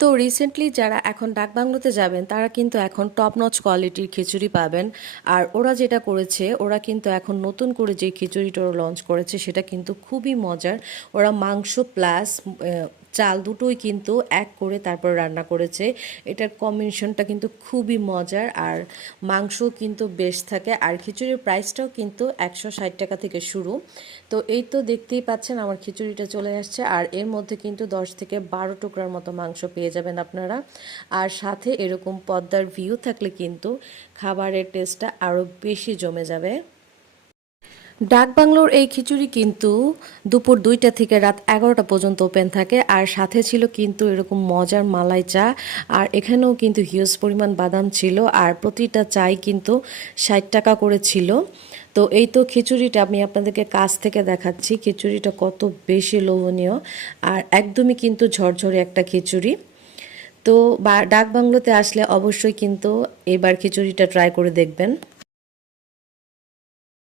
তো রিসেন্টলি যারা এখন ডাকবাংলোতে যাবেন তারা কিন্তু এখন টপ নচ কোয়ালিটির খিচুড়ি পাবেন। আর ওরা যেটা করেছে, ওরা কিন্তু এখন নতুন করে যে খিচুড়িটা ওরা লঞ্চ করেছে সেটা কিন্তু খুবই মজার। ওরা মাংস প্লাস চাল দুটোই কিন্তু এক করে তারপর রান্না করেছে। এটার কম্বিনেশনটা কিন্তু খুবই মজার, আর মাংসও কিন্তু বেশ থাকে। আর খিচুড়ির প্রাইসটাও কিন্তু 160 টাকা থেকে শুরু। তো এই তো দেখতেই পাচ্ছেন আমার খিচুড়িটা চলে আসছে, আর এর মধ্যে কিন্তু 10 থেকে 12 টুকরার মতো মাংস পেয়ে যাবেন আপনারা। আর সাথে এরকম পদ্মার ভিউ থাকলে কিন্তু খাবারের টেস্টটা আরও বেশি জমে যাবে। ডাকবাংলোর এই খিচুড়ি কিন্তু দুপুর 2টা থেকে রাত 11টা পর্যন্ত ওপেন থাকে। আর সাথে ছিল কিন্তু এরকম মজার মালাই চা, আর এখানেও কিন্তু হিউজ পরিমাণ বাদাম ছিল, আর প্রতিটা চাই কিন্তু 60 টাকা করে ছিল। তো এই তো খিচুড়িটা আমি আপনাদেরকে কাছ থেকে দেখাচ্ছি, খিচুড়িটা কত বেশি লোভনীয় আর একদমই কিন্তু ঝরঝরে একটা খিচুড়ি। তো ডাকবাংলোতে আসলে অবশ্যই কিন্তু এবার খিচুড়িটা ট্রাই করে দেখবেন।